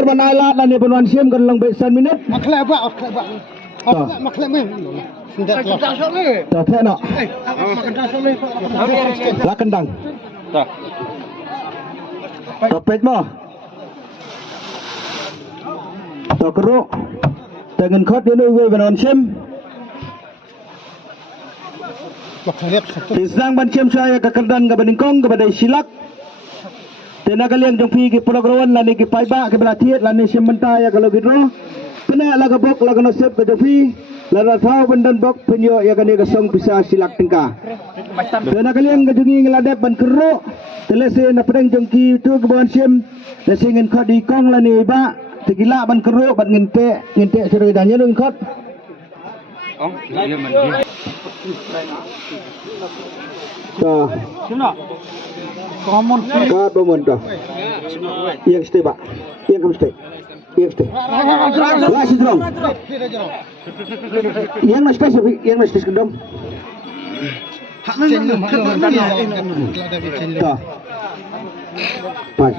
nomor banailat dan penuan sim kan lang besan minit. Maklek ba? Maklek me. Tak tak nak. Lah kendang. Tak. Topet mah. Tak keruk. Dengan kot dia ni penuan sim. Maklek. Isang bancem saya ke kerdan ke beningkong kepada silak. Tena kalian jumpi ke program lani ke paiba ke belatiat lani sementara ya kalau gitu. Kena laga bok laga nasib ke jumpi. Lara tahu bendan bok penyo ya kani kesong bisa silak tingkah. Tena kalian ke jungi ngeladep ban keruk. Telese na pedang jongki tu ke bawan sim. Lese ngin kot di kong lani iba. Tegila ban keruk ban nginte sudah ditanya dong kot. Oh, dia mandi. Dah. Common. Dah bangun dah. Yang stay pak. Yang kamu stay. Yang stay. Wah sidrong. Yang mas stay sepi. Yang mas stay kedom. Dah. Pai.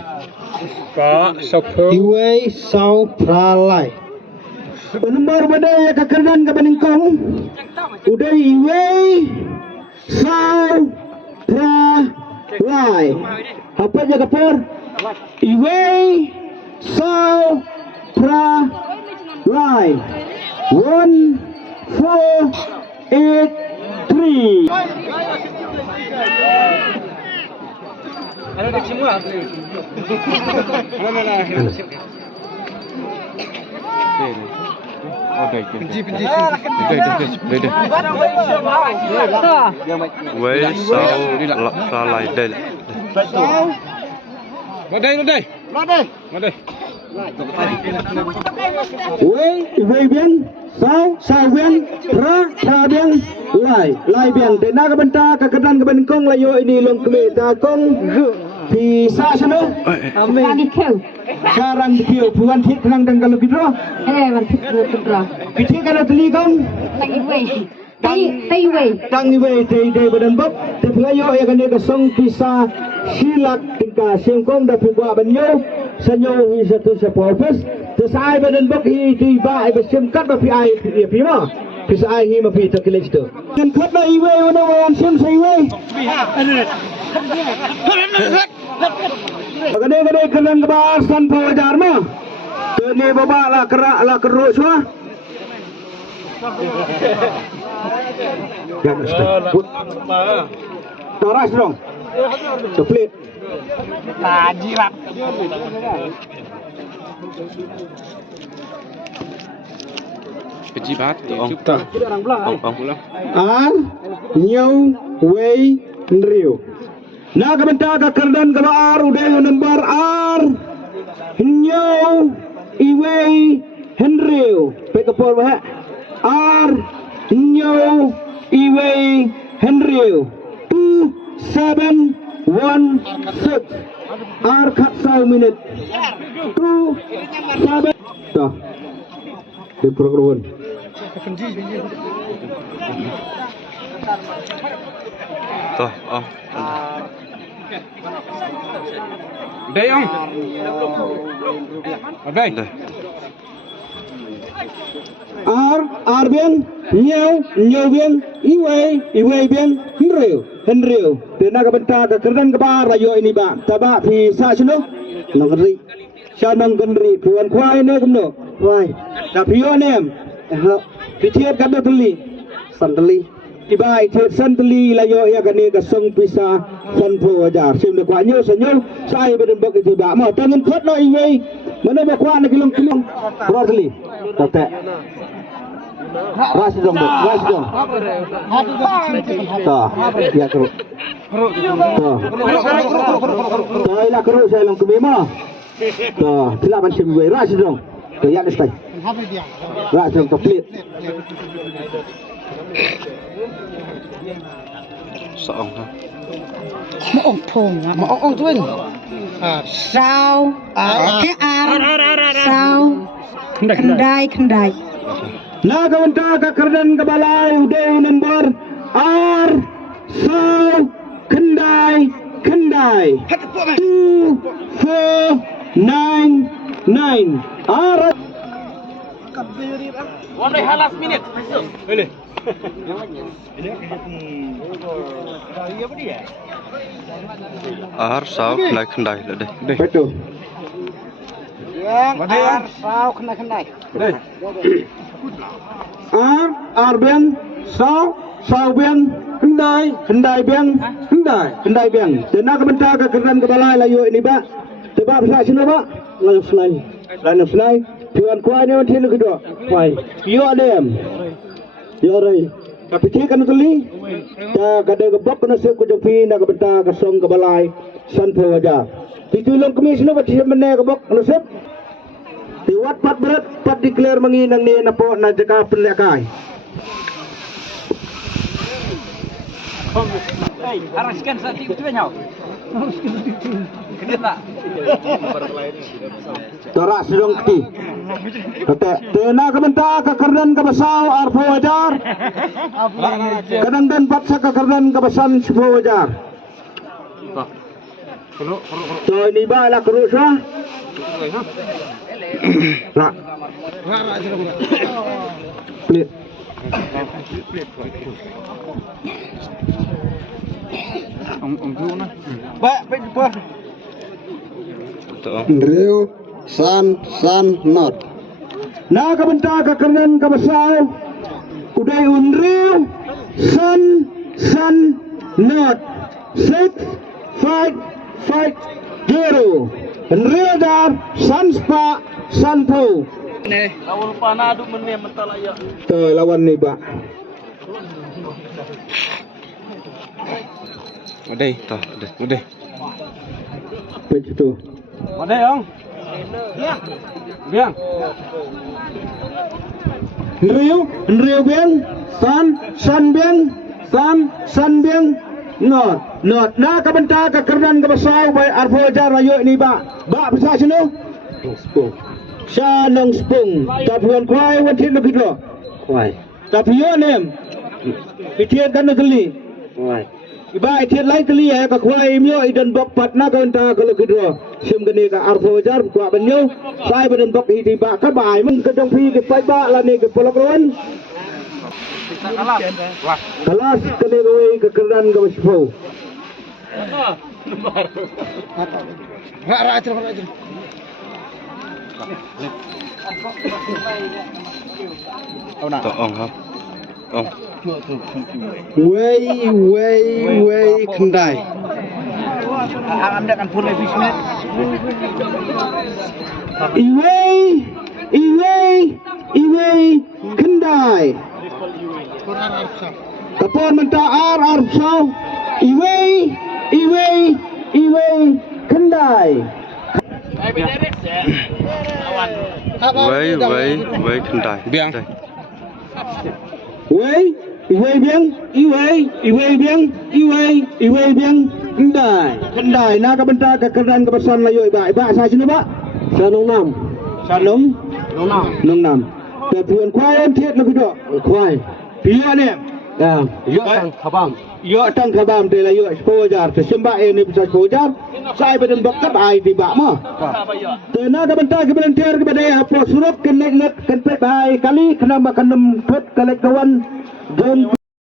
Có sọc thơm. Iway sau pralai. Nomor badai ke kerdan ke beningkong. Udah iway sau pralai. Apa je kapur? Iway sau pralai. 1 4 8 3. Ano dik semua? Mana? Oh, baik. Penji. Dah. Wei sau lalai del. Lodai. Wei biang sau biang pra biang lai biang tena ke benta ke kedan ke beningkong layo ini long keme ta kong bisa sana Lagi kau. sarang dikiu puan thik nang dang kalau gitu Mantik betul. kiti kana teli kong Lagi wei. Tai wei. tang ni wei tei badan bok te pengayo ya kan dia kesong bisa silak tingkah singkong da pugwa banyo sanyo hi satu sepopes te sai badan bok hi tiba ai besim kat ba pi ai pi ma pi sai hi ma pi ta kilej tu kan khat na iwe ona wan sim sai we Gede kenen kebar san pawajar mah. Kene baba lah kerak lah keruk semua. Ya, Toras dong. Ceplit. Tajirat. Pejibat ông. Ông pulang. Ar nyau wei nriu. Na kebenta ke kerdan kebar udah nomor ar nyau iwei henriu. Pekepor bah. Ar nyau iwei henriu. 2716 ar kat 1 minit 27 dah di program Tuh, oh. Đây ông. Ở đây. ar biang nyau biang iwei biang henriu tena ka benta ka kerdan ka bar ayo ini ba taba fi sa sino nangri shanang gendri puan kwai ne kumno wai da pio nem pitiet ka teli santeli ibai thet santeli layo ya ka ne ka song pisa san po ajar sim de kwa nyo sanyo sai beden bok ti ba ma tangen khot no iwei mana ba kwa ne kilong rosli tete ras dong. Tah, ya keruk. Tah, ila keruk saya long kebema. Tah, silakan simwe ras dong. Tah, ya nestai. Ras dong komplit. Sợ ha. Maong thong. Maong tuan. Sao. Cái sao. Kendai. Na kawanta ka kerdan ka balai udah nomor ar sau kendai 2 4 9 9 Ar Ar sao khnai khandai là đây. Betul. Ar sao kena kena. Arbian sao bian hendai bian hendai bian. Tena kebentar ke keran kebalai layu ini ba. Sebab saya sini ba. Lalu selai. Tuan kuai ni macam ni kedua. Kuai. Yo adem. Yo rai. Tapi kan tuli. Ta kada gebok kena sep ko jopi na kebentar ke song kebalai sanpo aja. Ditulung kami sini ba tiap mana gebok kena sep. Tiwat pat berat pat declare menginang ni napo na jaka penlekai. Araskan satu itu nyau. Kena tak? Torak sedang keti. Kata, tena kebentar ke kerdan ke besar arpo wajar. Kadang dan patsa ke kerdan ke besar sepo wajar. So ini ba lah kerusah. Rak. Pelit. Ông cứu nó. Riu san not. Na kebentar ke kerdan ke besar. Udai unriu san not. 6 5 0. Riu dar san spa san po. Awal panadu meneh mental aja. Tu lawan ni ba. Ở đây, ở đây. Begitu. Ở đây không? Biang. Riu biang san biang not na kebentar ke kerdan ke besar bai arpo ajar rayu ni ba besar sini Shanong spung tapuan kuai wantin lebih lo kuai tapi yo nem pitian kan kali kuai iba itian lain kali ya ka kuai mio idan bok pat na kebentar kalau kedua sim gani ka arpo ajar kuat benyo sai badan bok ini ba ka bai mun ke dong pi ke pai ba la ni ke polok ron kelas kali roi ke kerdan ke bespo Rak ajar. Tao ông không? Ông. Way kendai. Anda akan pun lebih minit. Iway kendai. Kapon mentah ar sao. Iway kendai. Với khandai. Biang. Iway biang kendai na kebentar ke kerdan ke pesan layu iba saya sini ba sanong nam tuan kuai tiat lebih dok kuai pia ni yo tang khabam de layu exposure te simba ini bisa exposure sai badan bakap ai tiba mah tena kebentar ke volunteer ke badai apa surup kenek kan pe bai kali kena makan pet kalek kawan